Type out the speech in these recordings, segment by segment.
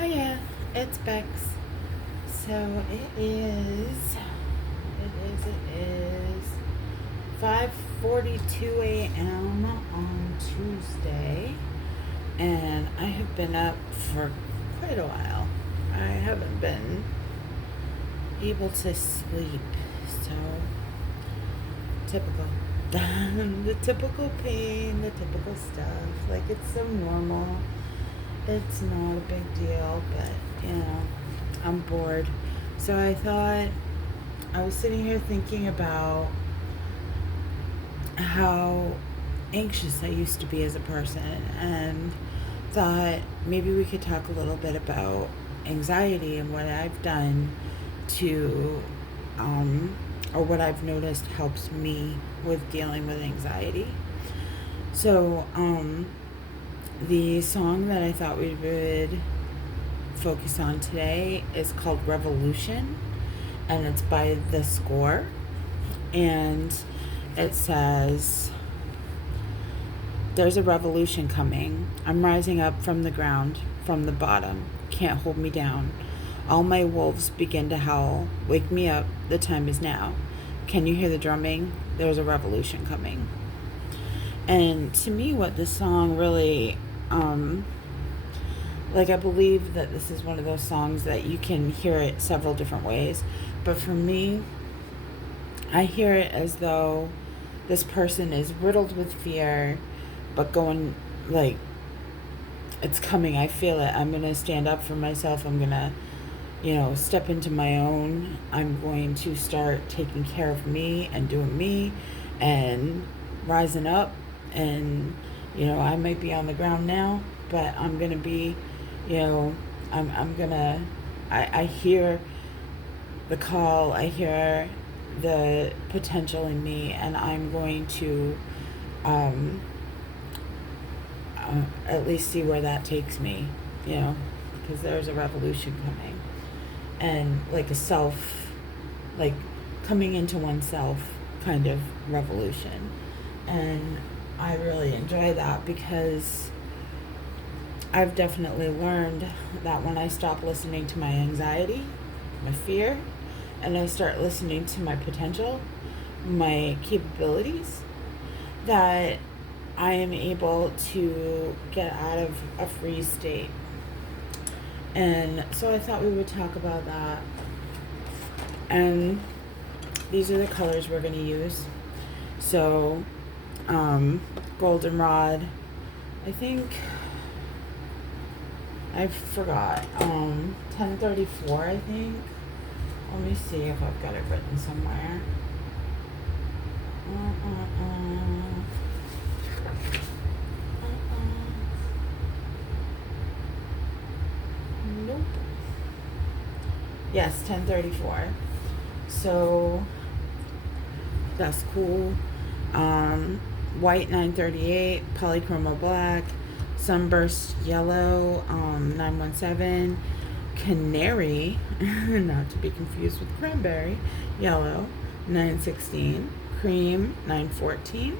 Hiya, it's Bex. So it is 5:42 a.m. on Tuesday, and I have been up for quite a while. I haven't been able to sleep, so typical. The typical pain, the typical stuff. Like, it's so normal. It's not a big deal, but, I'm bored. So I thought, I was sitting here thinking about how anxious I used to be as a person, and thought maybe we could talk a little bit about anxiety and what I've done to, or what I've noticed helps me with dealing with anxiety. So, the song that I thought we would focus on today is called Revolution, and it's by The Score, and it says, "There's a revolution coming. I'm rising up from the ground, from the bottom. Can't hold me down. All my wolves begin to howl. Wake me up, the time is now. Can you hear the drumming? There's a revolution coming." And to me, what this song really, I believe that this is one of those songs that you can hear it several different ways. But for me, I hear it as though this person is riddled with fear, but going, like, it's coming. I feel it. I'm going to stand up for myself. I'm going to, step into my own. I'm going to start taking care of me and doing me and rising up. And, I might be on the ground now, but I'm going to be, I hear the call, I hear the potential in me, and I'm going to at least see where that takes me, because there's a revolution coming. And coming into oneself kind of revolution. And I really enjoy that, because I've definitely learned that when I stop listening to my anxiety, my fear, and I start listening to my potential, my capabilities, that I am able to get out of a freeze state. And so I thought we would talk about that. And these are the colors we're going to use. So, Goldenrod, I think, I forgot, 1034, I think. Let me see if I've got it written somewhere. Nope. Yes, 1034. So, that's cool. White 938, Polychromo Black, Sunburst Yellow 917, Canary, not to be confused with Cranberry, Yellow 916, Cream 914,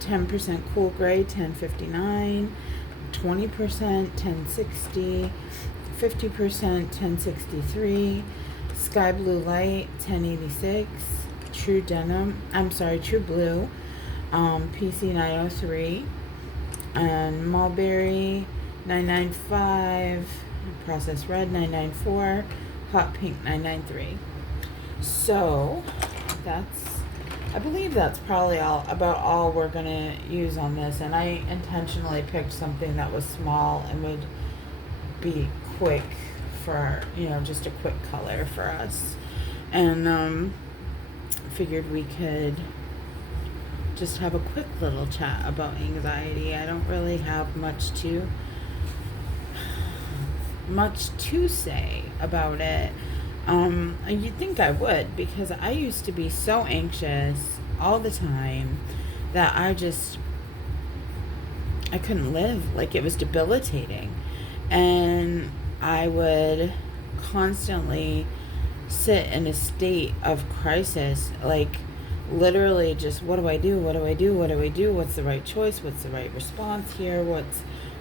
10% Cool Gray 1059, 20% 1060, 50% 1063, Sky Blue Light 1086, True Blue PC903, and Mulberry 995, Processed Red 994, Hot Pink 993. So I believe that's probably about all we're gonna use on this. And I intentionally picked something that was small and would be quick for, just a quick color for us. And figured we could just have a quick little chat about anxiety. I don't really have much to say about it. You'd think I would, because I used to be so anxious all the time that I couldn't live. Like, it was debilitating. And I would constantly sit in a state of crisis, like, literally just, what do I do? What do I do? What do I do? What's the right choice? What's the right response here?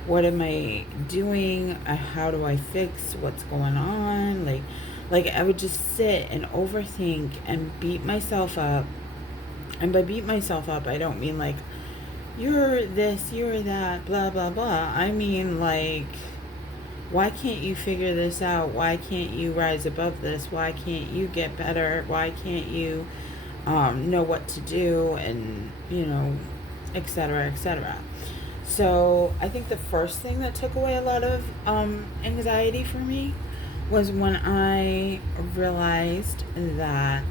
what am I doing? How do I fix what's going on? Like I would just sit and overthink and beat myself up. And by beat myself up, I don't mean like, you're this, you're that, blah, blah, blah. I mean, like, why can't you figure this out? Why can't you rise above this? Why can't you get better? Why can't you know what to do? And, etc., etc. So I think the first thing that took away a lot of anxiety for me was when I realized that,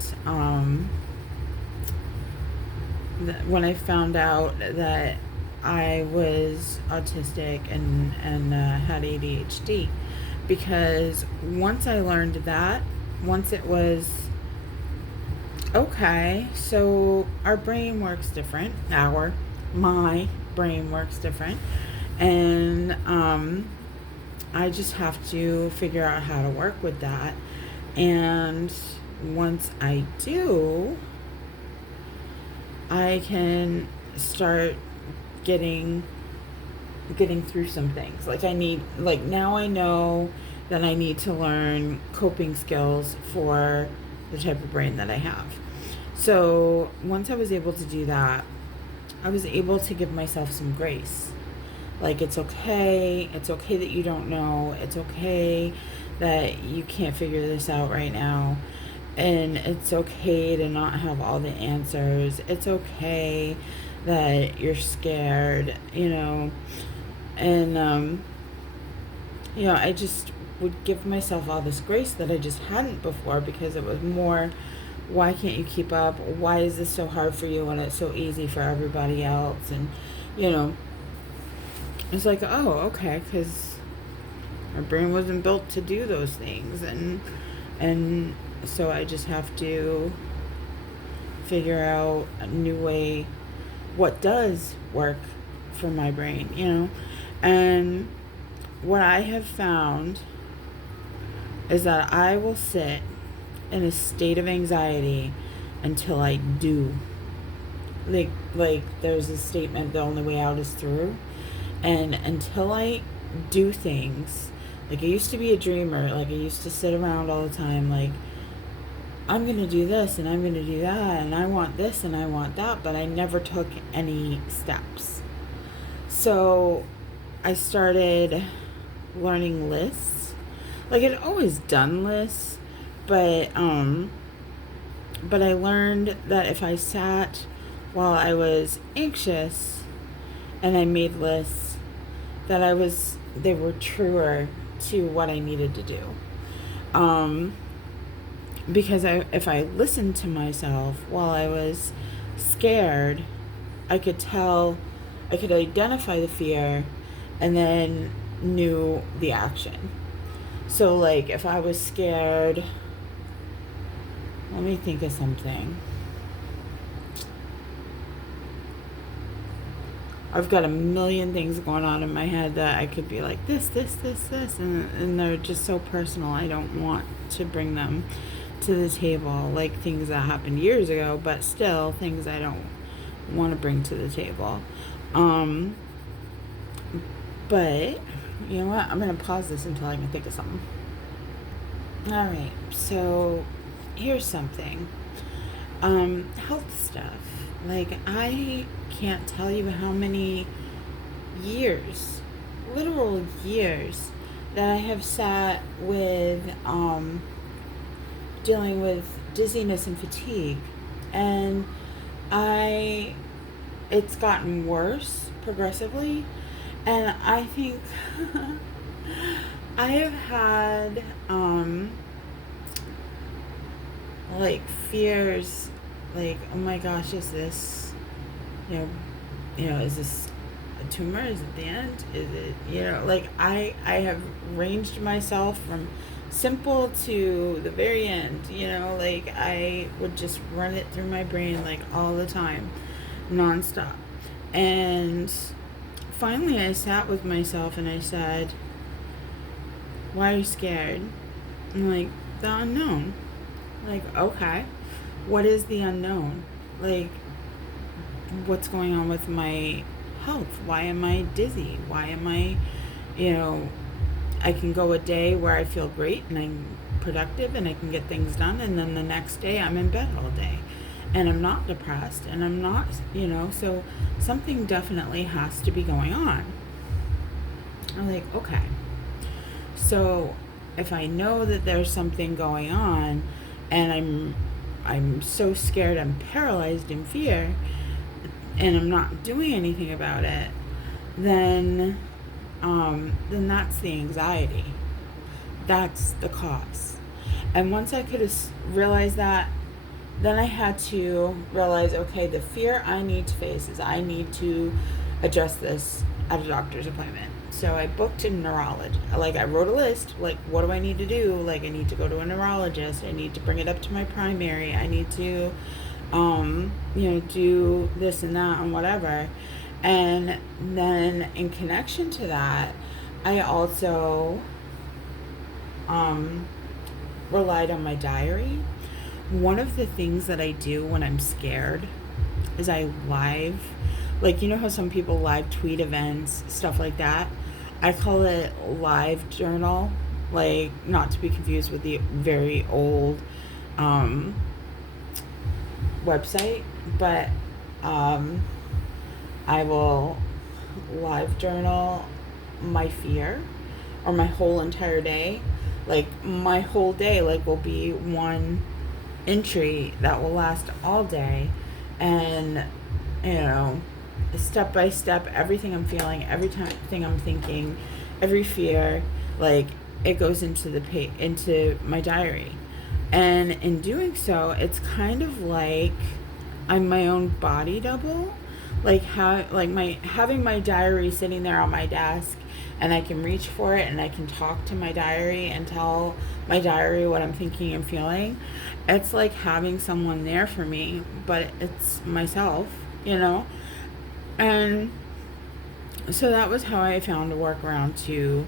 when I found out that I was autistic and had ADHD. Because once I learned that, once it was, okay, so our brain works different. My brain works different. And I just have to figure out how to work with that. And once I do, I can start getting through some things. Now I know that I need to learn coping skills for the type of brain that I have. So once I was able to do that, I was able to give myself some grace. Like, it's okay that you don't know, it's okay that you can't figure this out right now. And it's okay to not have all the answers. It's okay that you're scared, And, I just would give myself all this grace that I just hadn't before, because it was more, why can't you keep up? Why is this so hard for you when it's so easy for everybody else? And, it's like, oh, okay, because our brain wasn't built to do those things. And so I just have to figure out a new way, what does work for my brain, And what I have found is that I will sit in a state of anxiety until I do. Like there's a statement, the only way out is through. And until I do things, like I used to be a dreamer, like I used to sit around all the time, like, I'm going to do this and I'm going to do that and I want this and I want that, but I never took any steps. So I started learning lists. Like, I'd always done lists, but I learned that if I sat while I was anxious and I made lists, that they were truer to what I needed to do. Because if I listened to myself while I was scared, I could identify the fear and then knew the action. So, like, if I was scared, let me think of something. I've got a million things going on in my head that I could be like, this, and they're just so personal. I don't want to bring them to the table, like things that happened years ago, but still things I don't want to bring to the table. But you know what? I'm going to pause this until I can think of something. All right, so here's something. Health stuff. Like, I can't tell you how many years, literal years, that I have sat with dealing with dizziness and fatigue. And it's gotten worse progressively. And I think I have had like fears, like, oh my gosh, is this, is this a tumor? Is it the end? Is it, like, I have ranged myself from simple to the very end, like I would just run it through my brain like all the time, nonstop. And finally I sat with myself and I said, why are you scared? I'm like, the unknown. Like, okay, what is the unknown? Like, what's going on with my health? Why am I dizzy? Why am I, you know, I can go a day where I feel great and I'm productive and I can get things done, and then the next day I'm in bed all day and I'm not depressed and I'm not, so something definitely has to be going on. I'm like, okay, so if I know that there's something going on and I'm so scared, I'm paralyzed in fear, and I'm not doing anything about it, then that's the anxiety. That's the cause. And once I could realize that, then I had to realize, okay, the fear I need to face is I need to address this at a doctor's appointment. So I booked a neurologist. Like, I wrote a list, like, what do I need to do? Like, I need to go to a neurologist. I need to bring it up to my primary. I need to, do this and that and whatever. And then in connection to that, I also relied on my diary. One of the things that I do when I'm scared is I live, like, you know how some people live tweet events, stuff like that? I call it live journal, like, not to be confused with the very old website, but I will live journal my fear or my whole entire day. Like, my whole day, like, will be one entry that will last all day, and step by step, everything I'm feeling, everything I'm thinking, every fear, like, it goes into my diary. And in doing so, it's kind of like I'm my own body double. Like, having my diary sitting there on my desk, and I can reach for it and I can talk to my diary and tell my diary what I'm thinking and feeling. It's like having someone there for me, but it's myself, And so that was how I found a workaround to,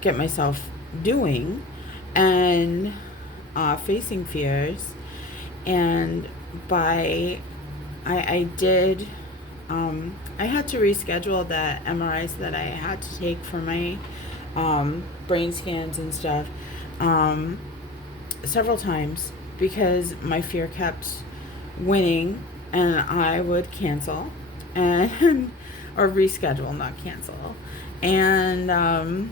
get myself doing and facing fears. And I did, I had to reschedule the MRIs that I had to take for my brain scans and stuff several times, because my fear kept winning, and I would cancel and or reschedule, not cancel. And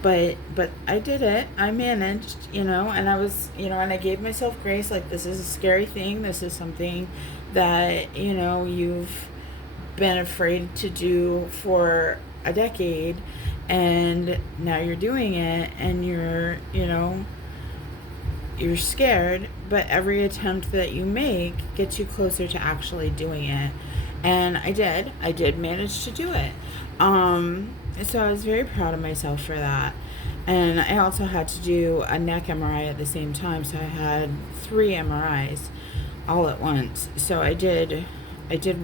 but I did it. I managed, and I was, and I gave myself grace. Like, this is a scary thing. This is something that, you've been afraid to do for a decade, and now you're doing it, and you're scared, but every attempt that you make gets you closer to actually doing it. And I did manage to do it. So I was very proud of myself for that. And I also had to do a neck MRI at the same time, so I had 3 MRIs all at once. So I did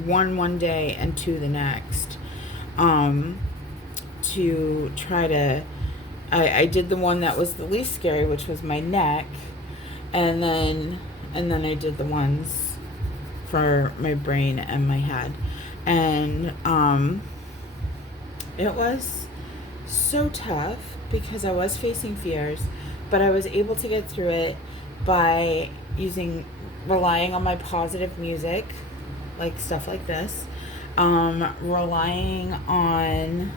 one day and 2 the next, to try to, I did the one that was the least scary, which was my neck, and then I did the ones for my brain and my head. And it was so tough because I was facing fears, but I was able to get through it by relying on my positive music, like stuff like this, relying on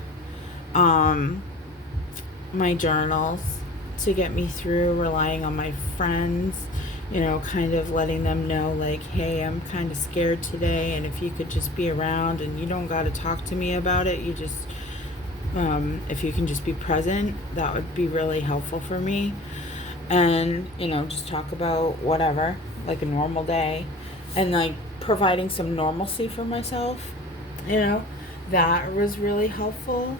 my journals to get me through, relying on my friends, kind of letting them know, like, hey, I'm kind of scared today, and if you could just be around, and you don't got to talk to me about it, you just, if you can just be present, that would be really helpful for me. And, just talk about whatever, like a normal day, and, like, providing some normalcy for myself, that was really helpful.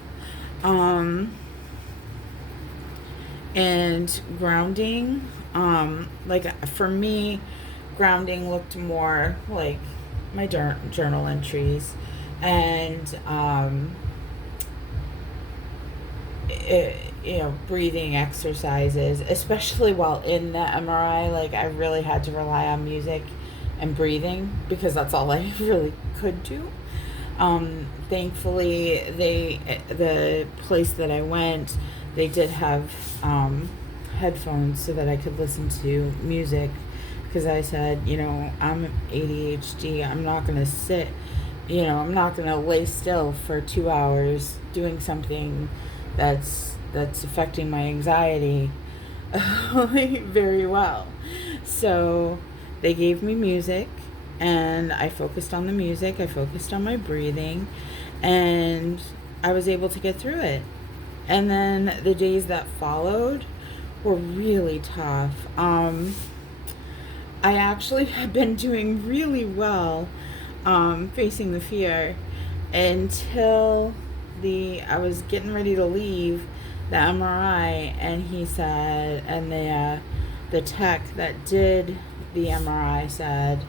And grounding, like, for me, grounding looked more like my journal entries, and breathing exercises, especially while in the MRI. Like, I really had to rely on music and breathing, because that's all I really could do. Thankfully, the place that I went, they did have headphones so that I could listen to music, because I said, I'm ADHD. I'm not going to sit, I'm not going to lay still for 2 hours doing something that's affecting my anxiety very well. So they gave me music, and I focused on the music. I focused on my breathing, and I was able to get through it. And then the days that followed were really tough. I actually have been doing really well facing the fear until I was getting ready to leave the MRI, and he said, and the tech that did the MRI said,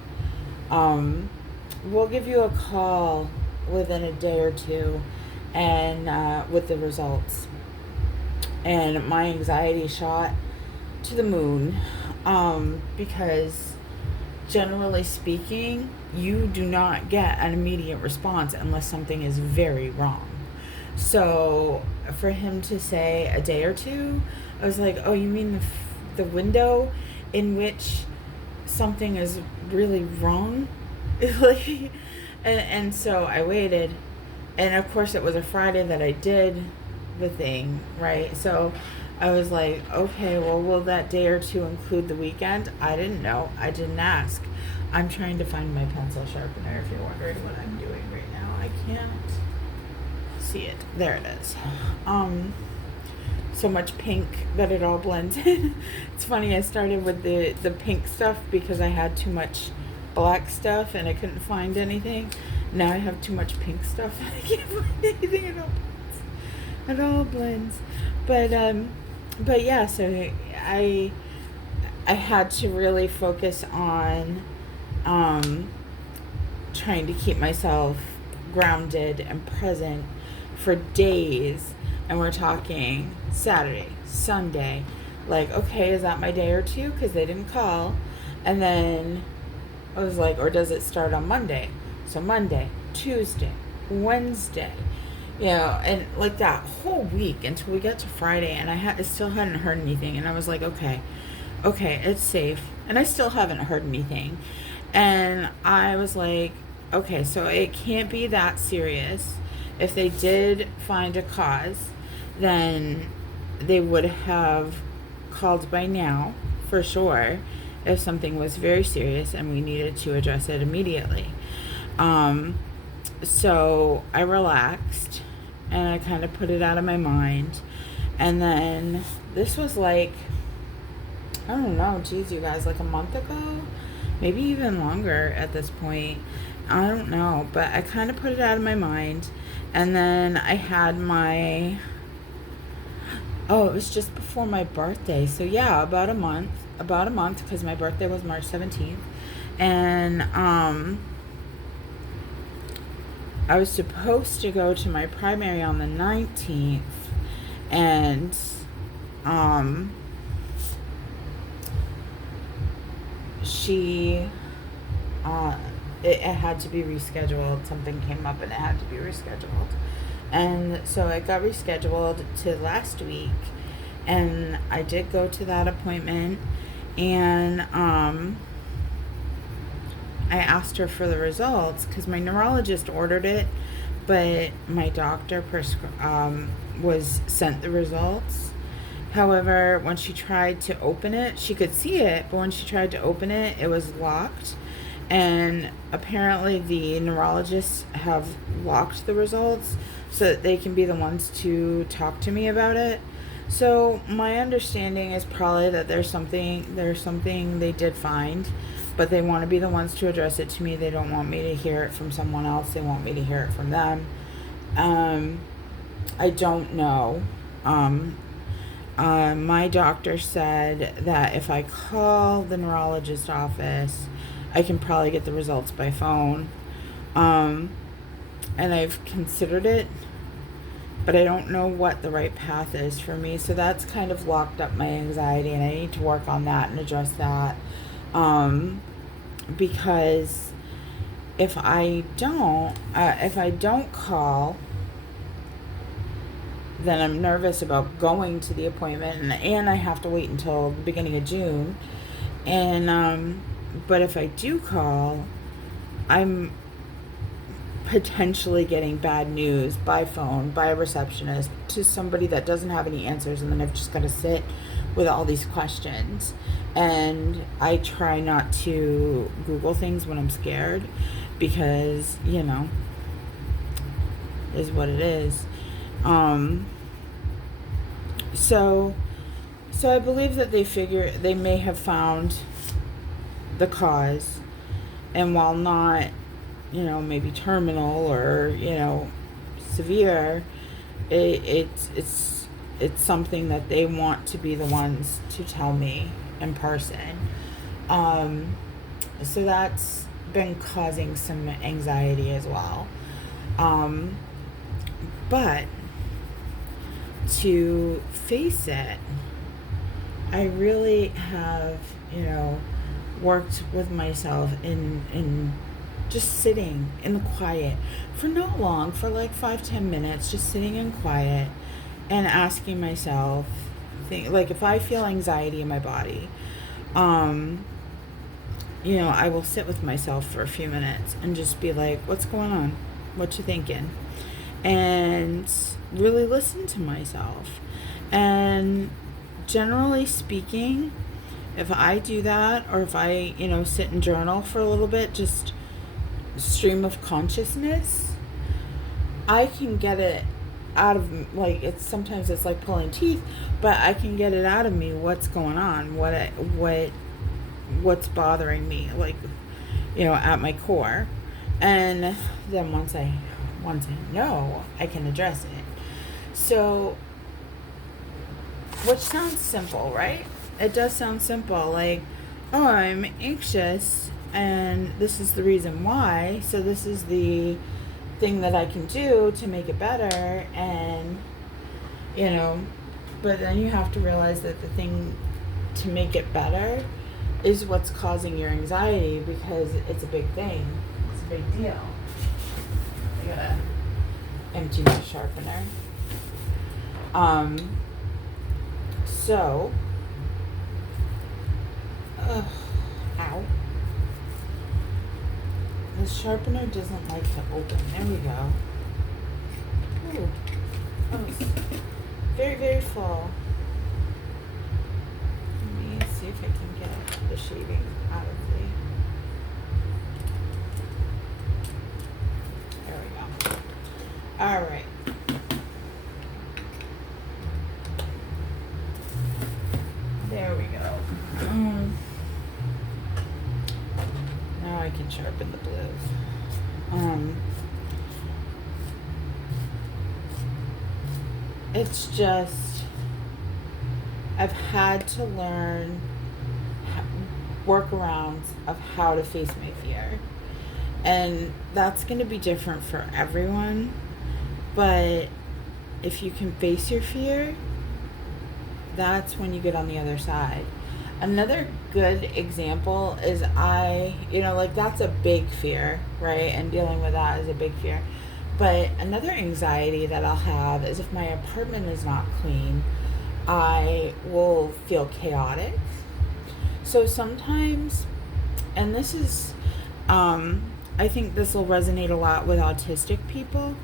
we'll give you a call within a day or two, and with the results. And my anxiety shot to the moon, because generally speaking, you do not get an immediate response unless something is very wrong. So for him to say a day or two, I was like, oh, you mean the window in which something is really wrong? and so I waited, and of course it was a Friday that I did the thing, right? So I was like, okay, well, will that day or two include the weekend? I didn't know. I didn't ask. I'm trying to find my pencil sharpener, if you're wondering what I'm doing right now. I can't see it. There it is. So much pink that it all blends in. It's funny, I started with the pink stuff because I had too much black stuff and I couldn't find anything. Now I have too much pink stuff and I can't find anything. It all blends. But yeah, so I had to really focus on trying to keep myself grounded and present for days. And we're talking Saturday, Sunday, like, okay, is that my day or two? Because they didn't call. And then I was like, or does it start on Monday? So Monday, Tuesday, Wednesday, and like that whole week until we got to Friday, and I still hadn't heard anything. And I was like, okay, it's safe. And I still haven't heard anything. And I was like, okay, so it can't be that serious. If they did find a cause, then they would have called by now, for sure, if something was very serious and we needed to address it immediately. So I relaxed and I kind of put it out of my mind. And then this was like, I don't know, geez, you guys, like a month ago, maybe even longer at this point. I don't know, but I kind of put it out of my mind. And then I had it was just before my birthday. So yeah, about a month, because my birthday was March 17th. And I was supposed to go to my primary on the 19th. And it had to be rescheduled. Something came up and it had to be rescheduled. And so it got rescheduled to last week. And I did go to that appointment. And I asked her for the results because my neurologist ordered it, but my doctor was sent the results. However, when she tried to open it, she could see it, but when she tried to open it, it was locked. And apparently the neurologists have locked the results so that they can be the ones to talk to me about it. So my understanding is probably that there's something they did find, but they want to be the ones to address it to me. They don't want me to hear it from someone else. They want me to hear it from them. I don't know. My doctor said that if I call the neurologist office, I can probably get the results by phone. And I've considered it, but I don't know what the right path is for me. So that's kind of locked up my anxiety, and I need to work on that and address that. because if I don't call, then I'm nervous about going to the appointment, and I have to wait until the beginning of June. And but if I do call, I'm potentially getting bad news by phone, by a receptionist, to somebody that doesn't have any answers, and then I've just got to sit with all these questions. And I try not to Google things when I'm scared, because, is what it is. So I believe that they may have found the cause, and while not, maybe terminal or, severe, it's something that they want to be the ones to tell me in person. So that's been causing some anxiety as well. But to face it, I really have, worked with myself in just sitting in the quiet for not long, for like 5-10 minutes, just sitting in quiet and asking myself, like, if I feel anxiety in my body, I will sit with myself for a few minutes and just be like, what's going on? What you thinking? And really listen to myself. And generally speaking, if I do that, or if I, sit and journal for a little bit, just stream of consciousness, I can get it out of, like, sometimes it's like pulling teeth, but I can get it out of me, what's going on, what's bothering me, like, at my core. And then once I know, I can address it. So, which sounds simple, right? It does sound simple, like, oh, I'm anxious, and this is the reason why, so this is the thing that I can do to make it better. And but then you have to realize that the thing to make it better is what's causing your anxiety, because it's a big thing. It's a big deal. I gotta empty my sharpener. So ow. The sharpener doesn't like to open. There we go. Ooh. Oh, it's very, very full. Let me see if I can get the shaving out of the... There we go. Alright. There we go. Now I can sharpen the blues. It's just, I've had to learn workarounds of how to face my fear. And that's going to be different for everyone. But if you can face your fear, that's when you get on the other side. Another good example is that's a big fear, right? And dealing with that is a big fear. But another anxiety that I'll have is if my apartment is not clean, I will feel chaotic. So sometimes, and this is, I think this will resonate a lot with autistic people,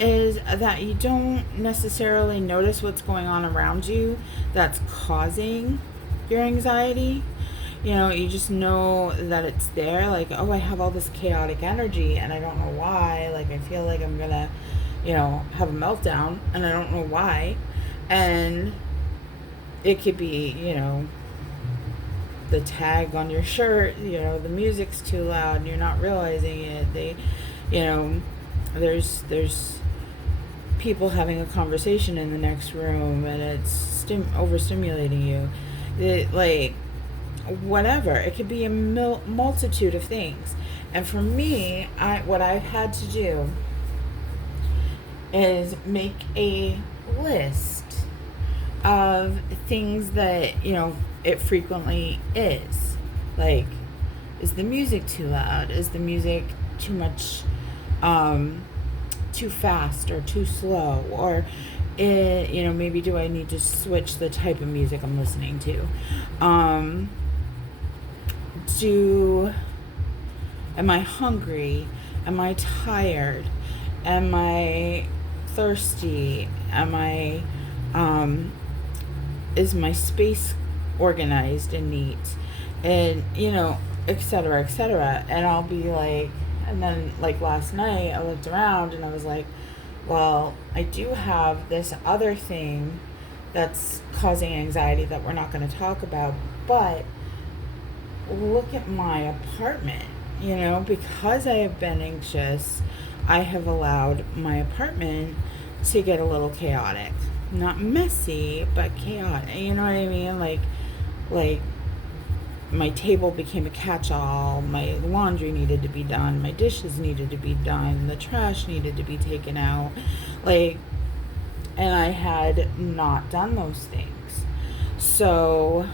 is that you don't necessarily notice what's going on around you that's causing your anxiety. You just know that it's there, like, oh, I have all this chaotic energy and I don't know why, like, I feel like I'm gonna, have a meltdown and I don't know why. And it could be, the tag on your shirt, the music's too loud and you're not realizing it. There's people having a conversation in the next room and it's overstimulating you. Whatever. It could be a multitude of things. And for me, what I've had to do is make a list of things that, it frequently is. Like, Is the music too loud? Is the music too much, too fast or too slow? Or, maybe do I need to switch the type of music I'm listening to? Am I hungry? Am I tired? Am I thirsty? Is my space organized and neat? And, et cetera, et cetera. And I'll be like, and then like last night I looked around and I was like, well, I do have this other thing that's causing anxiety that we're not going to talk about, but look at my apartment. Because I have been anxious, I have allowed my apartment to get a little chaotic. Not messy, but chaotic. You know what I mean? Like my table became a catch-all. My laundry needed to be done. My dishes needed to be done. The trash needed to be taken out. And I had not done those things. So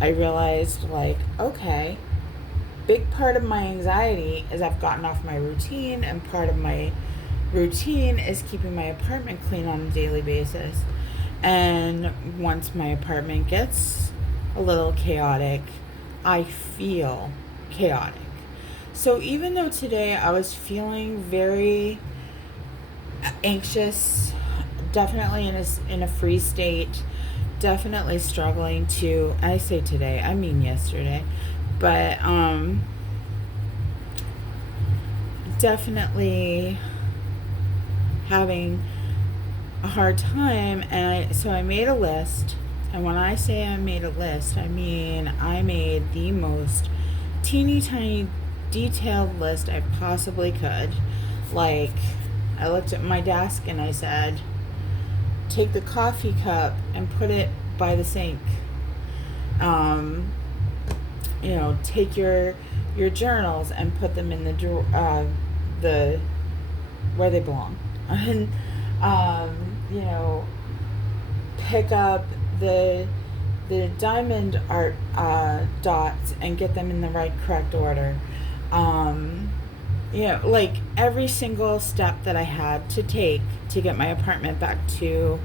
I realized, okay, big part of my anxiety is I've gotten off my routine, and part of my routine is keeping my apartment clean on a daily basis. And once my apartment gets a little chaotic, I feel chaotic. So even though today I was feeling very anxious, definitely in a free state, definitely struggling to, I say today, I mean yesterday, but definitely having a hard time. And so I made a list. And when I say I made a list, I mean I made the most teeny tiny detailed list I possibly could. I looked at my desk and I said, take the coffee cup and put it by the sink. Take your journals and put them in the drawer, where they belong. And pick up the diamond art dots and get them in the correct order. Every single step that I had to take to get my apartment back to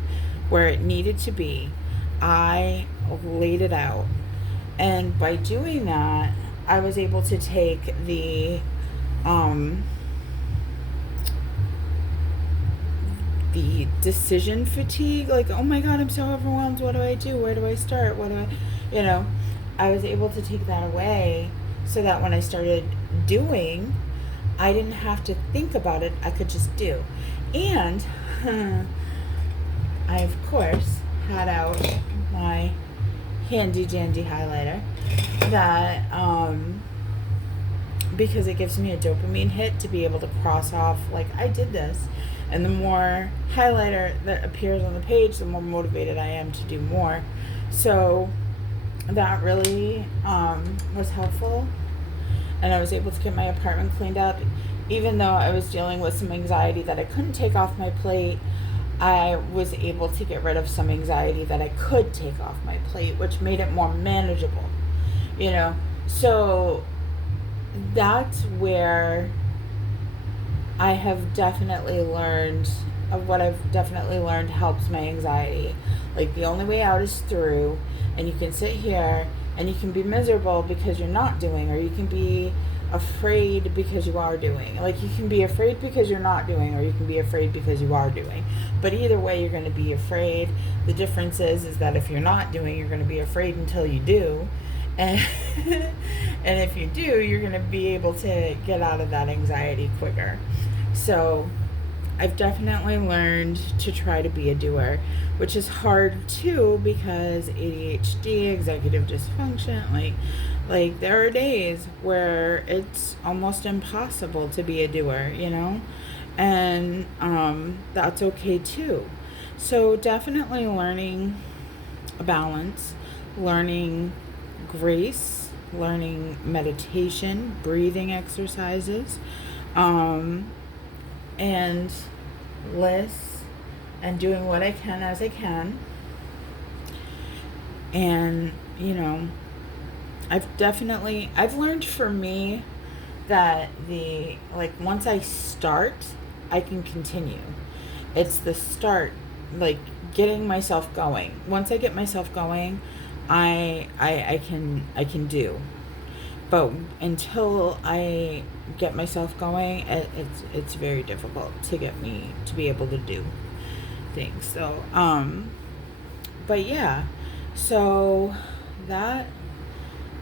where it needed to be, I laid it out. And by doing that, I was able to take the decision fatigue, oh my god, I'm so overwhelmed, what do I do, where do I start, I was able to take that away, so that when I started doing, I didn't have to think about it, I could just do. And I of course had out my handy dandy highlighter that because it gives me a dopamine hit to be able to cross off, I did this. And the more highlighter that appears on the page, the more motivated I am to do more. So that really was helpful. And I was able to get my apartment cleaned up. Even though I was dealing with some anxiety that I couldn't take off my plate, I was able to get rid of some anxiety that I could take off my plate, which made it more manageable. So that's where I have definitely learned, what I've definitely learned helps my anxiety. The only way out is through, and you can sit here and you can be miserable because you're not doing, or you can be afraid because you are doing. You can be afraid because you're not doing, or you can be afraid because you are doing. But either way, you're going to be afraid. The difference is that if you're not doing, you're going to be afraid until you do. And if you do, you're going to be able to get out of that anxiety quicker. So I've definitely learned to try to be a doer, which is hard too, because ADHD, executive dysfunction, there are days where it's almost impossible to be a doer, and that's okay too. So definitely learning a balance, learning grace, learning meditation, breathing exercises, and lists, and doing what I can as I can. And, I've learned for me that once I start, I can continue. It's the start, like getting myself going. Once I get myself going, I can do. But until I get myself going, it's very difficult to get me to be able to do things. So, but yeah, so that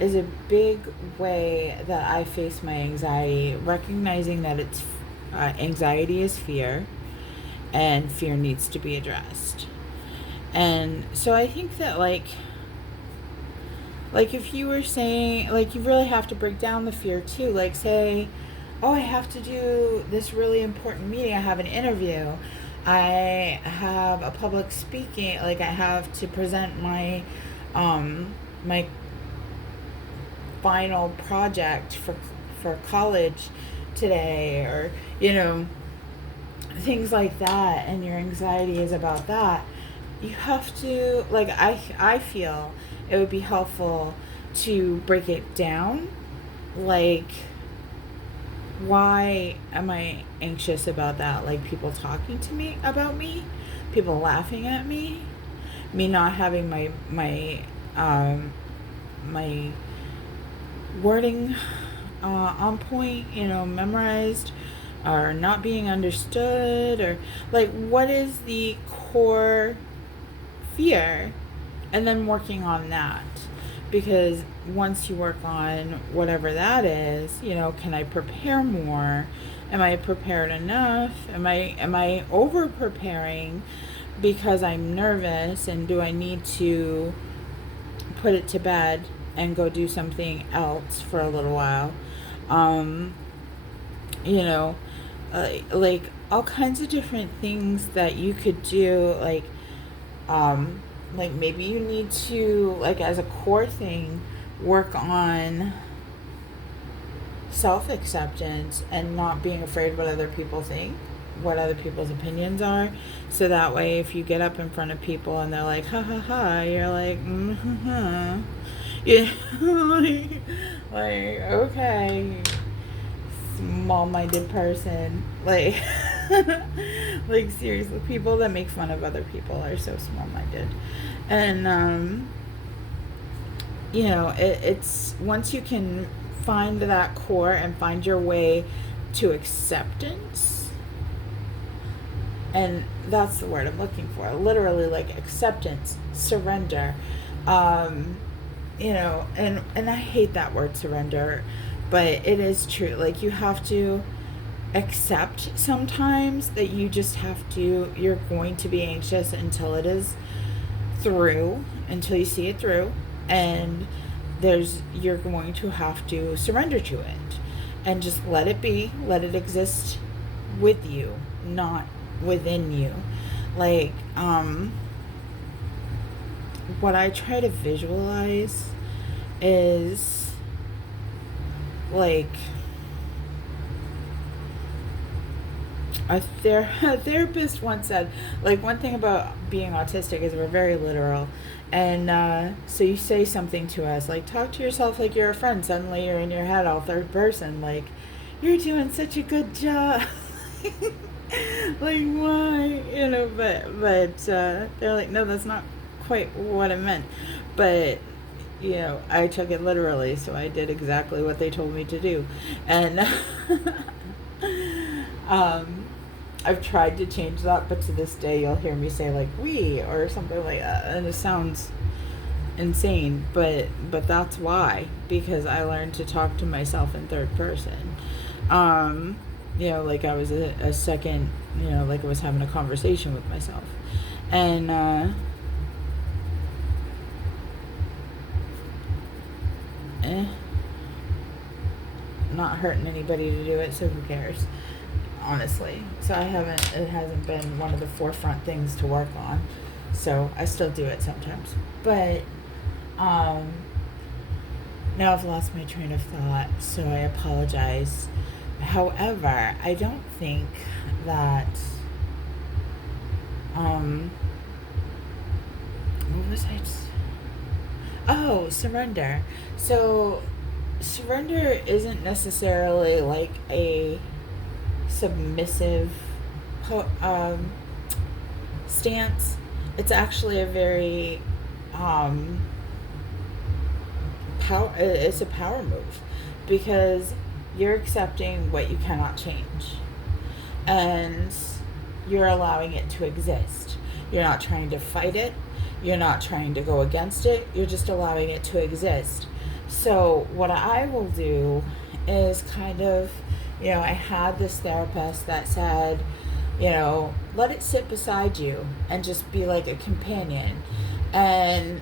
is a big way that I face my anxiety, recognizing that anxiety is fear, and fear needs to be addressed. And so I think that if you were saying, you really have to break down the fear too. Like, say, oh, I have to do this really important meeting. I have an interview. I have a public speaking. Like, I have to present my final project for college today, or things like that, and your anxiety is about that. You have to, I feel it would be helpful to break it down. Like, why am I anxious about that? Like, people talking to me about me, people laughing at me not having my wording on point, memorized, or not being understood, or what is the core fear, and then working on that. Because once you work on whatever that is, can I prepare more? Am I prepared enough? Am I over preparing because I'm nervous, and do I need to put it to bed and go do something else for a little while? All kinds of different things that you could do. Maybe you need to, as a core thing, work on self-acceptance and not being afraid what other people think, what other people's opinions are. So that way, if you get up in front of people and they're like, ha ha ha, you're like, mm-hmm. Yeah, okay, small-minded person. Seriously, people that make fun of other people are so small-minded. And it's once you can find that core and find your way to acceptance, and that's the word I'm looking for, literally, acceptance, surrender, and I hate that word, surrender, but it is true. You have to accept sometimes that you're going to be anxious until it is through, until you see it through, and you're going to have to surrender to it and just let it be, let it exist with you, not within you. What I try to visualize is a therapist once said, one thing about being autistic is we're very literal. And so you say something to us, talk to yourself like you're a friend. Suddenly you're in your head all third person, you're doing such a good job. Why? But they're like, no, that's not quite what I meant. But, I took it literally, so I did exactly what they told me to do. And I've tried to change that, but to this day you'll hear me say we or something like that, and it sounds insane, but that's why, because I learned to talk to myself in third person. I was a second, I was having a conversation with myself, and not hurting anybody to do it, so who cares, honestly. So it hasn't been one of the forefront things to work on, so I still do it sometimes. But now I've lost my train of thought, so I apologize. However, I don't think that what was I Oh, surrender. So, surrender isn't necessarily like a submissive stance. It's actually a very um, power. It's a power move because you're accepting what you cannot change, and you're allowing it to exist. You're not trying to fight it. You're not trying to go against it. You're just allowing it to exist. So what I will do is kind of, I had this therapist that said, let it sit beside you and just be like a companion. And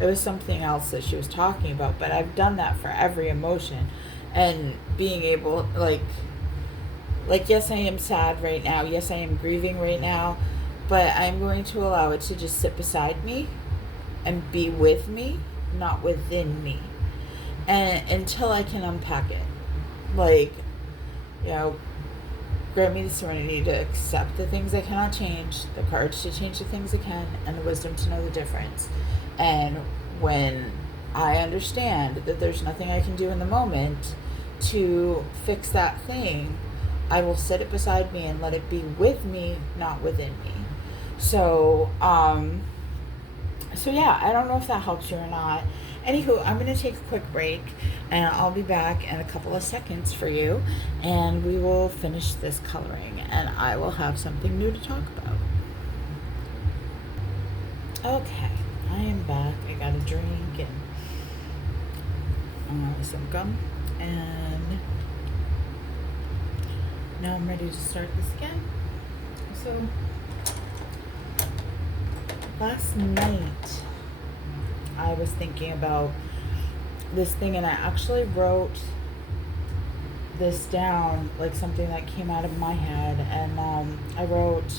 it was something else that she was talking about, but I've done that for every emotion, and being able, like yes, I am sad right now, yes, I am grieving right now, but I'm going to allow it to just sit beside me and be with me, not within me, and until I can unpack it. Like, grant me the serenity to accept the things I cannot change, the courage to change the things I can, and the wisdom to know the difference. And when I understand that there's nothing I can do in the moment to fix that thing, I will sit it beside me and let it be with me, not within me. So, yeah, I don't know if that helps you or not. Anywho, I'm going to take a quick break, and I'll be back in a couple of seconds for you, and we will finish this coloring, and I will have something new to talk about. Okay, I am back. I got a drink and some gum, and now I'm ready to start this again. So, last night I was thinking about this thing, and I actually wrote this down, like something that came out of my head, and I wrote,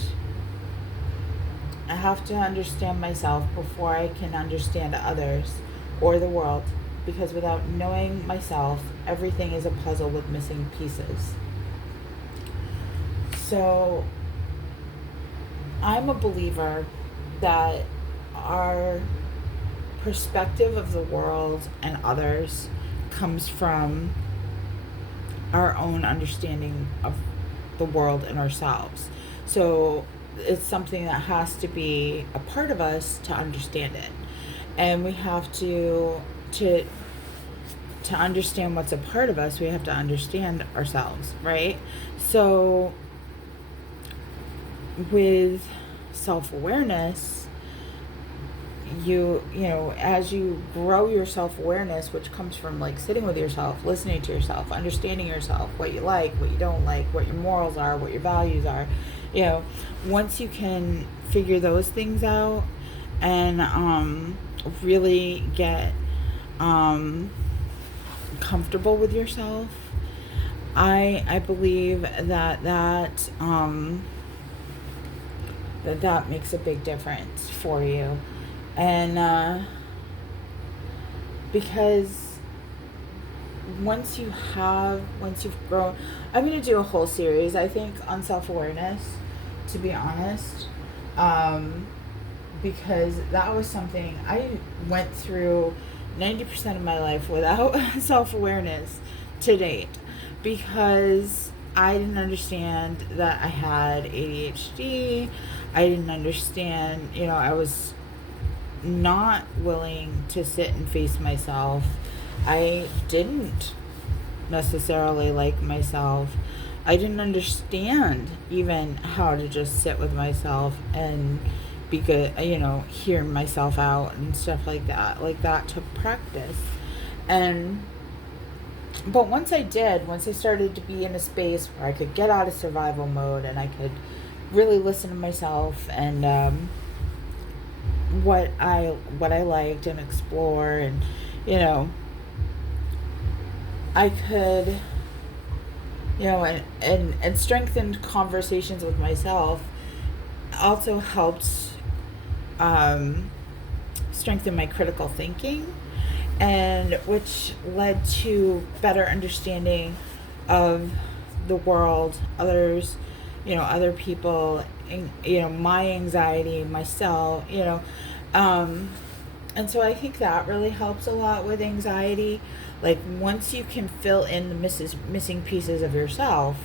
I have to understand myself before I can understand others or the world, because without knowing myself, everything is a puzzle with missing pieces. So I'm a believer that our perspective of the world and others comes from our own understanding of the world and ourselves. So it's something that has to be a part of us to understand it. And we have to understand what's a part of us, we have to understand ourselves, right? So with self-awareness, you know, as you grow your self-awareness, which comes from like sitting with yourself, listening to yourself, understanding yourself, what you like, what you don't like, what your morals are, what your values are, once you can figure those things out and really get comfortable with yourself, I believe that that makes a big difference for you. And because once you've grown, I'm going to do a whole series, I think, on self-awareness, to be honest, because that was something I went through 90% of my life without self-awareness to date, because I didn't understand that I had ADHD. I didn't understand, I was not willing to sit and face myself. I didn't necessarily like myself. I didn't understand even how to just sit with myself and be good, hear myself out and stuff like that. Like, that took practice. But once I started to be in a space where I could get out of survival mode and I could really listen to myself and what I liked and explore, and I could and strengthened conversations with myself, also helped strengthen my critical thinking, and which led to better understanding of the world, others, other people, my anxiety, myself, and so I think that really helps a lot with anxiety. Like, once you can fill in the missing pieces of yourself,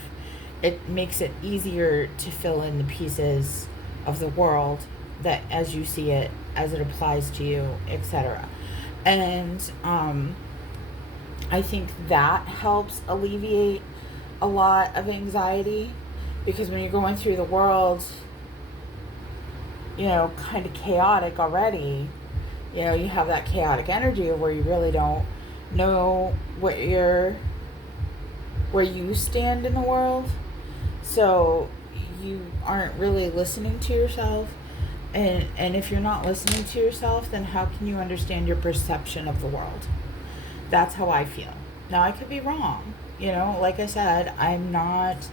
it makes it easier to fill in the pieces of the world that as you see it, as it applies to you, etc. And I think that helps alleviate a lot of anxiety, because when you're going through the world, kind of chaotic already, you have that chaotic energy where you really don't know where you stand in the world. So you aren't really listening to yourself. And if you're not listening to yourself, then how can you understand your perception of the world? That's how I feel. Now, I could be wrong. Like I said, I'm not,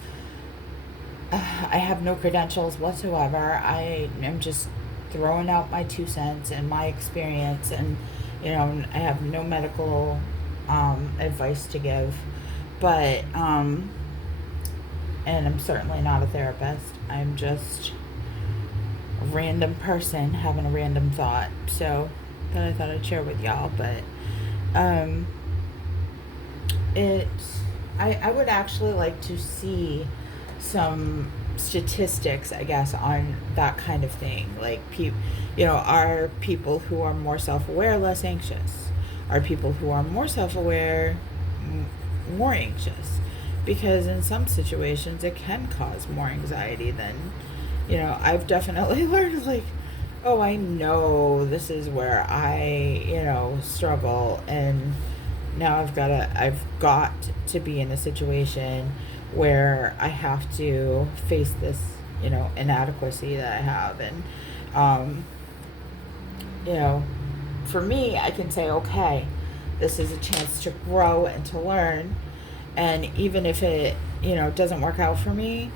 I have no credentials whatsoever. I am just throwing out my 2 cents and my experience, and I have no medical advice to give, but and I'm certainly not a therapist. I'm just a random person having a random thought, so that I thought I'd share with y'all. But I would actually like to see some statistics, I guess, on that kind of thing. Like, are people who are more self-aware less anxious? Are people who are more self-aware more anxious? Because in some situations it can cause more anxiety than, I've definitely learned, like, oh, I know this is where I, struggle, and now I've got to be in a situation where I have to face this, inadequacy that I have. And, for me, I can say, okay, this is a chance to grow and to learn. And even if it, doesn't work out for me,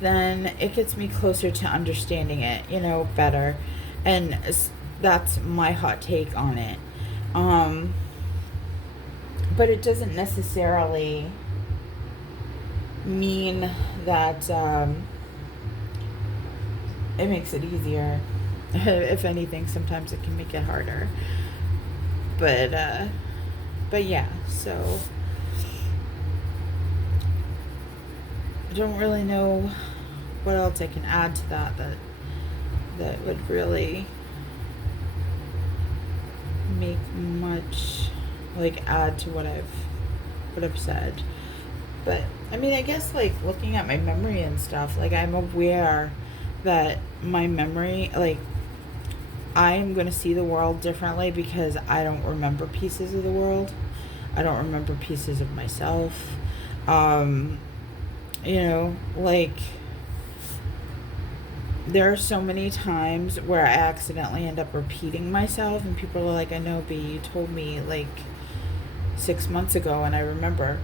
then it gets me closer to understanding it, better. And that's my hot take on it. But it doesn't necessarily mean that it makes it easier. If anything, sometimes it can make it harder. But yeah, so I don't really know what else I can add to that would really make much, like, add to what I've said. But I mean, I guess, like, looking at my memory and stuff, like, I'm aware that my memory, like, I'm going to see the world differently because I don't remember pieces of the world. I don't remember pieces of myself. Like, there are so many times where I accidentally end up repeating myself, and people are like, I know, B, you told me, like, 6 months ago, and I remember.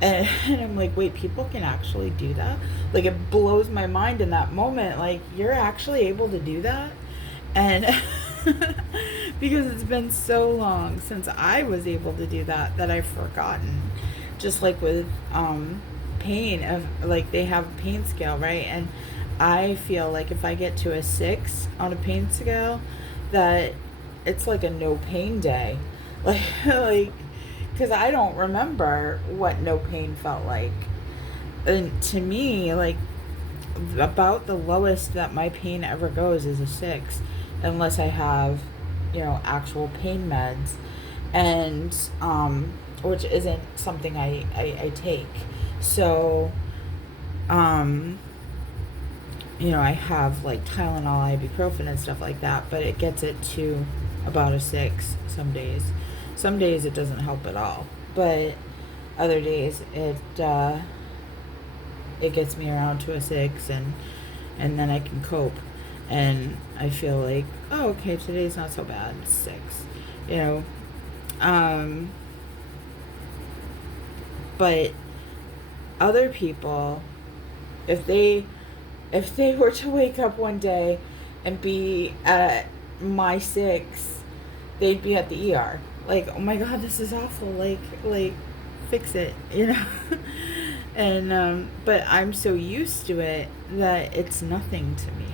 And I'm like, wait, people can actually do that? Like, it blows my mind in that moment. Like, you're actually able to do that? And because it's been so long since I was able to do that I've forgotten. Just like with pain, like, they have a pain scale, right? And I feel like if I get to a 6 on a pain scale, that it's like a no pain day. Like, because I don't remember what no pain felt like. And to me, like, about the lowest that my pain ever goes is a 6, unless I have, actual pain meds, and which isn't something I take. So, I have, like, Tylenol, ibuprofen, and stuff like that, but it gets it to about a 6 some days. Some days it doesn't help at all, but other days it gets me around to a 6, and then I can cope, and I feel like, oh, okay, today's not so bad, it's 6, but other people, if they were to wake up one day and be at my 6, they'd be at the ER. Like, oh my God, this is awful. Like, fix it, And but I'm so used to it that it's nothing to me.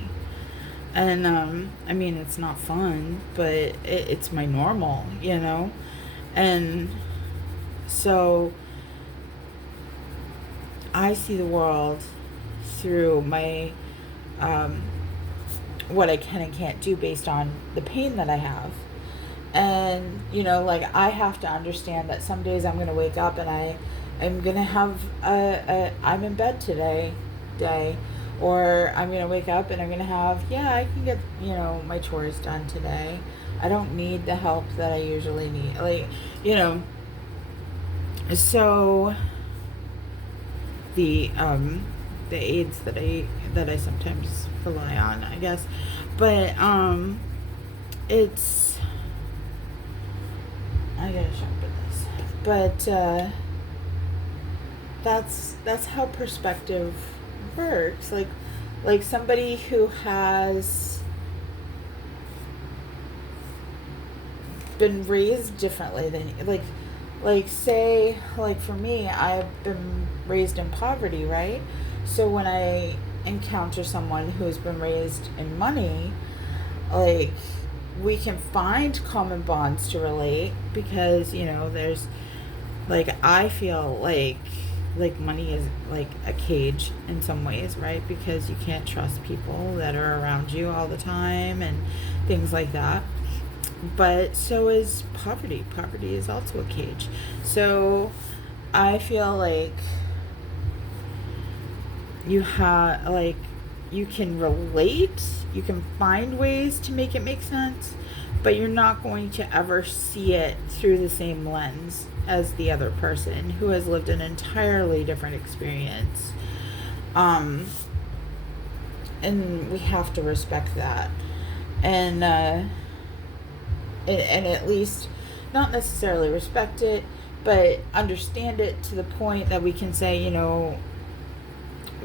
And I mean, it's not fun, but it's my normal, you know. And so I see the world through my what I can and can't do based on the pain that I have. And you know, like, I have to understand that some days I'm going to wake up and I'm going to have a I'm in bed today day, or I'm going to wake up and I'm going to have, yeah, I can get, you know, my chores done today. I don't need the help that I usually need, like, you know. So the aids that I sometimes rely on, I guess, but it's, I gotta sharpen this, but that's how perspective works. Like somebody who has been raised differently than, like say, like for me, I've been raised in poverty, right? So when I encounter someone who's been raised in money, like, we can find common bonds to relate, because, you know, there's, like, I feel like money is like a cage in some ways, right? Because you can't trust people that are around you all the time and things like that. But so is poverty. Poverty is also a cage. So I feel like you have, like, you can relate, you can find ways to make it make sense, but you're not going to ever see it through the same lens as the other person who has lived an entirely different experience. And we have to respect that. And at least not necessarily respect it, but understand it to the point that we can say, you know,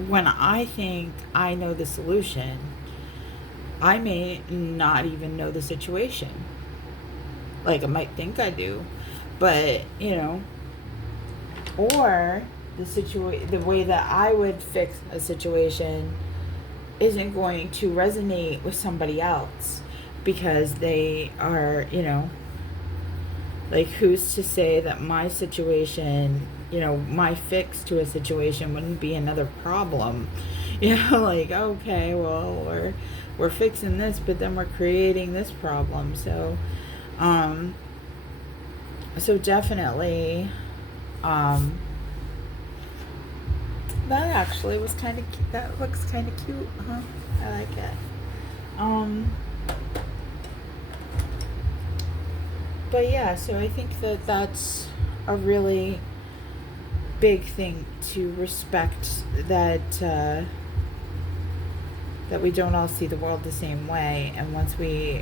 when I think I know the solution, I may not even know the situation. Like, I might think I do, but, you know, or the way that I would fix a situation isn't going to resonate with somebody else, because they are, you know, like, who's to say that my situation, you know, my fix to a situation wouldn't be another problem? You know, like, okay, well, we're fixing this, but then we're creating this problem. So definitely, that actually was kind of, that looks kind of cute, huh? I like it. But yeah, so I think that that's a really big thing to respect, that that we don't all see the world the same way, and once we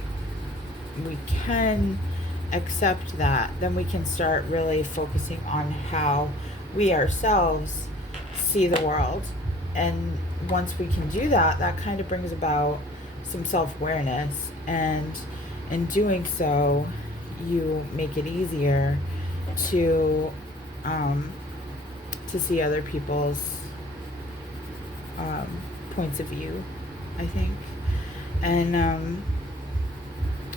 can accept that, then we can start really focusing on how we ourselves see the world. And once we can do that, that kind of brings about some self-awareness, and in doing so, you make it easier to see other people's points of view, I think, and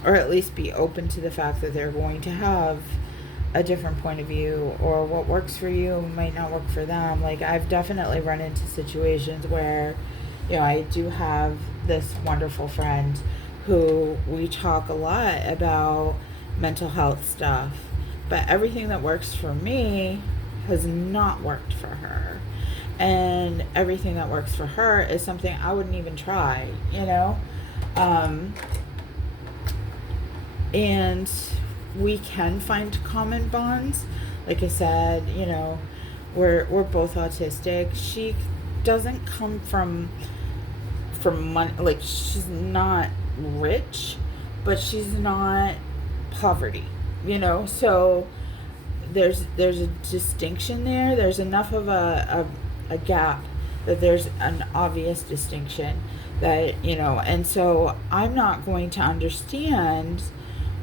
or at least be open to the fact that they're going to have a different point of view, or what works for you might not work for them. Like, I've definitely run into situations where, you know, I do have this wonderful friend who we talk a lot about mental health stuff, but everything that works for me has not worked for her, and everything that works for her is something I wouldn't even try, you know. And we can find common bonds. Like I said, you know, we're both autistic. She doesn't come from money, like, she's not rich, but she's not poverty, you know. So there's a distinction there. There's enough of a gap that there's an obvious distinction, that, you know. And so I'm not going to understand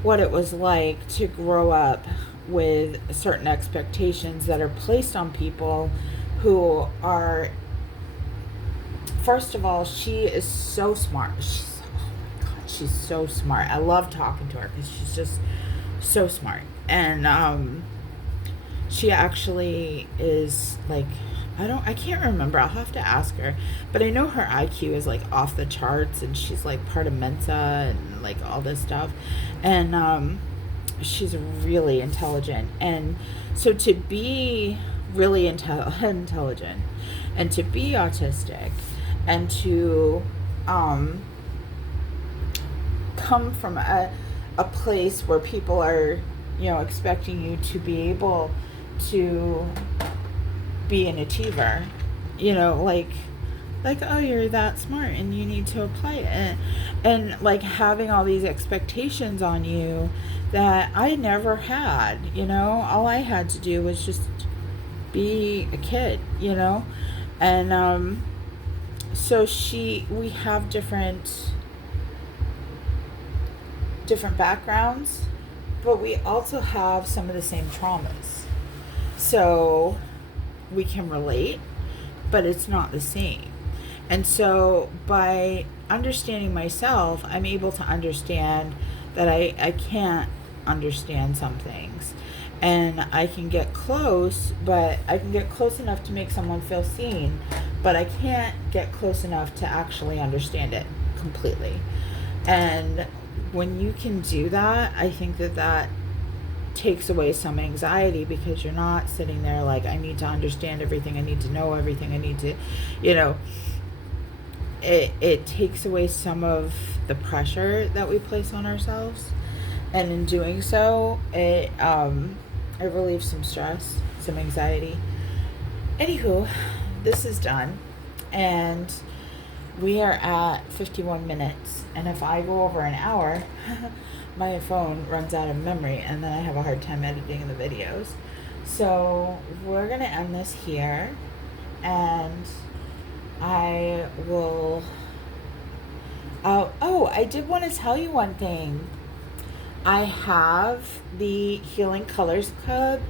what it was like to grow up with certain expectations that are placed on people who are, first of all, she is so smart. She's so smart. I love talking to her because she's just so smart. And she actually is like, I can't remember. I'll have to ask her. But I know her IQ is like off the charts, and she's like part of Mensa and like all this stuff. And she's really intelligent. And so to be really intelligent and to be autistic and to come from a place where people are, expecting you to be able to be an achiever, like, oh, you're that smart and you need to apply it, and like having all these expectations on you that I never had. All I had to do was just be a kid, and so we have different backgrounds, but we also have some of the same traumas, so we can relate, but it's not the same. And so by understanding myself, I'm able to understand that I can't understand some things, and I can get close, but I can get close enough to make someone feel seen, but I can't get close enough to actually understand it completely. And when you can do that, I think that takes away some anxiety, because you're not sitting there like, I need to understand everything, I need to know everything, I need to, it takes away some of the pressure that we place on ourselves, and in doing so, it relieves some stress, some anxiety. Anywho, this is done, and we are at 51 minutes, and if I go over an hour, my phone runs out of memory, and then I have a hard time editing the videos. So we're gonna end this here, and I will, I did want to tell you one thing. I have the Healing Colors Club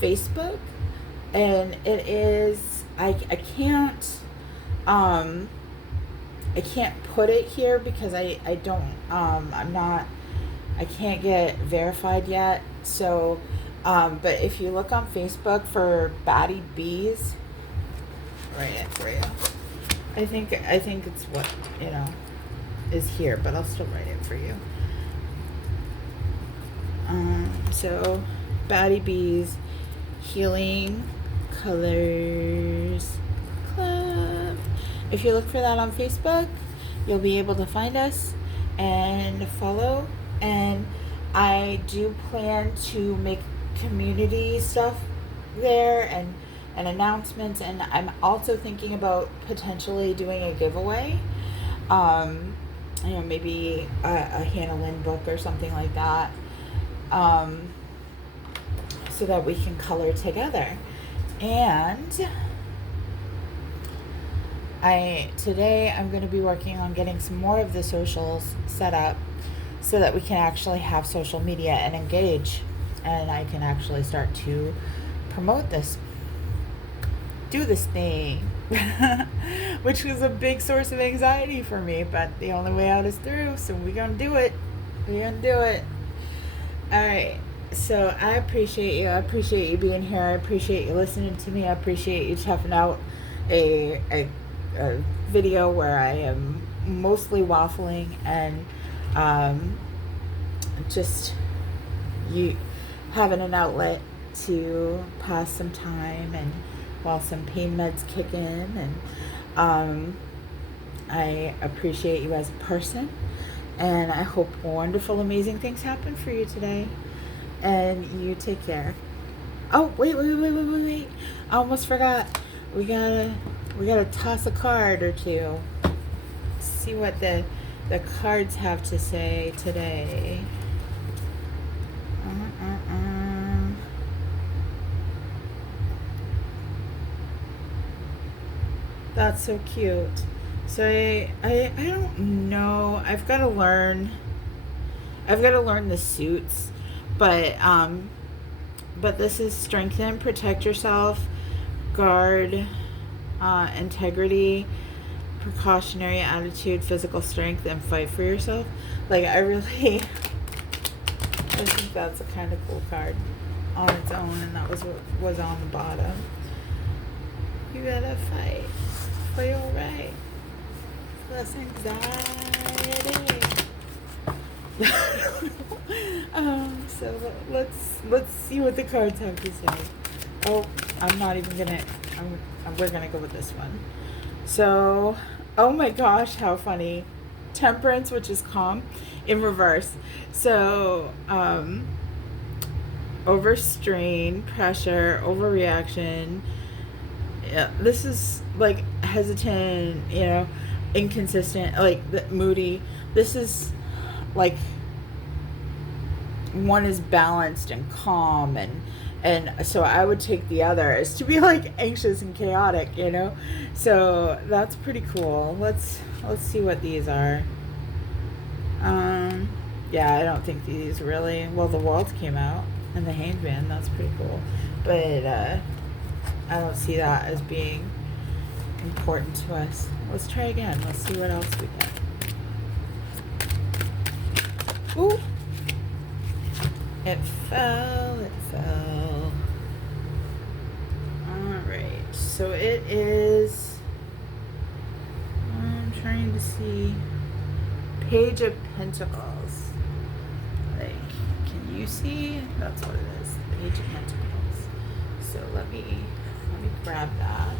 Facebook, and it is, I can't put it here because I can't get verified yet. So, but if you look on Facebook for Batty Bees, I'll write it for you. I think it's what, is here, but I'll still write it for you. So Batty Bees Healing Colors Club. If you look for that on Facebook, you'll be able to find us and follow. And I do plan to make community stuff there and announcements, and I'm also thinking about potentially doing a giveaway. Maybe a Hannah Lynn book or something like that, so that we can together. And today I'm going to be working on getting some more of the socials set up so that we can actually have social media and engage, and I can actually start to promote this, do this thing, which was a big source of anxiety for me, but the only way out is through, so we're going to do it. All right. So I appreciate you. I appreciate you being here. I appreciate you listening to me. I appreciate you checking out a video where I am mostly waffling and just you having an outlet to pass some time, and while some pain meds kick in. And I appreciate you as a person, and I hope wonderful, amazing things happen for you today. And you take care. Oh, wait. I almost forgot. We gotta toss a card or two. See what the cards have to say today. That's so cute. So I don't know. I've got to learn the suits. But this is strengthen, protect yourself, guard, integrity, precautionary attitude, physical strength, and fight for yourself. Like, I really, I think that's a kind of cool card on its own, and that was what was on the bottom. You gotta fight for your right. Less anxiety. So let's see what the cards have to say. Oh, I'm not even gonna. We're gonna go with this one. So, oh my gosh, how funny! Temperance, which is calm, in reverse. So, overstrain, pressure, overreaction. Yeah, this is like hesitant, inconsistent, like moody. This is like one is balanced and calm, and so I would take the other as to be like anxious and chaotic, So that's pretty cool. Let's see what these are. Yeah, I don't think these really. Well, the World came out and the Hangman. That's pretty cool, but I don't see that as being important to us. Let's try again. Let's see what else we get. Ooh. It fell. Alright. So it is, I'm trying to see, Page of Pentacles. Like, can you see? That's what it is. Page of Pentacles. So let me grab that.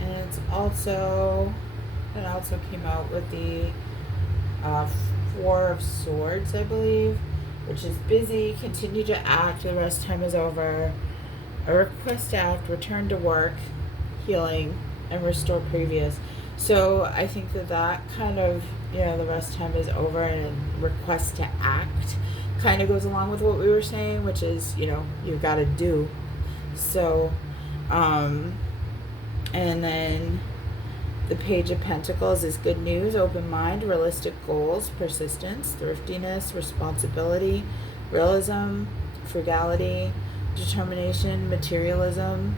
And it also came out with the Four of Swords, I believe, which is busy, continue to act, the rest time is over, a request to act, return to work, healing, and restore previous. So I think that kind of, the rest time is over, and request to act kind of goes along with what we were saying, which is, you've got to do. So, and then the Page of Pentacles is good news, open mind, realistic goals, persistence, thriftiness, responsibility, realism, frugality, determination, materialism,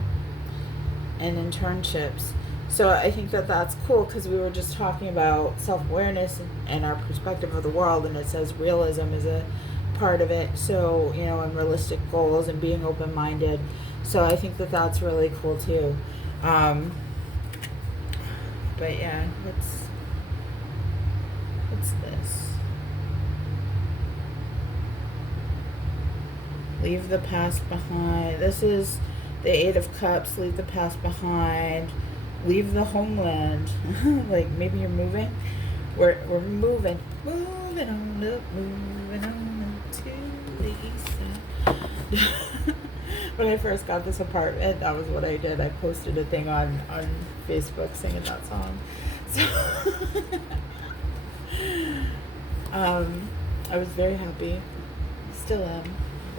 and internships. So I think that's cool, because we were just talking about self-awareness and our perspective of the world, and it says realism is a part of it. So, and realistic goals and being open-minded. So I think that's really cool too. But yeah, what's this? Leave the past behind. This is the Eight of Cups. Leave the past behind. Leave the homeland. Like, maybe you're moving. We're moving on up to the east side. When I first got this apartment, that was what I did. I posted a thing on Facebook singing that song. So I was very happy. Still am.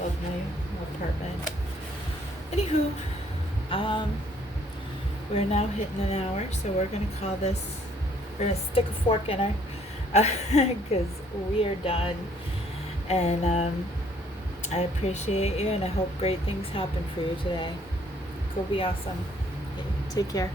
Love my apartment. Anywho, we're now hitting an hour, so we're gonna call this. We're gonna stick a fork in her, because we are done. And I appreciate you, and I hope great things happen for you today. Go be awesome. Take care.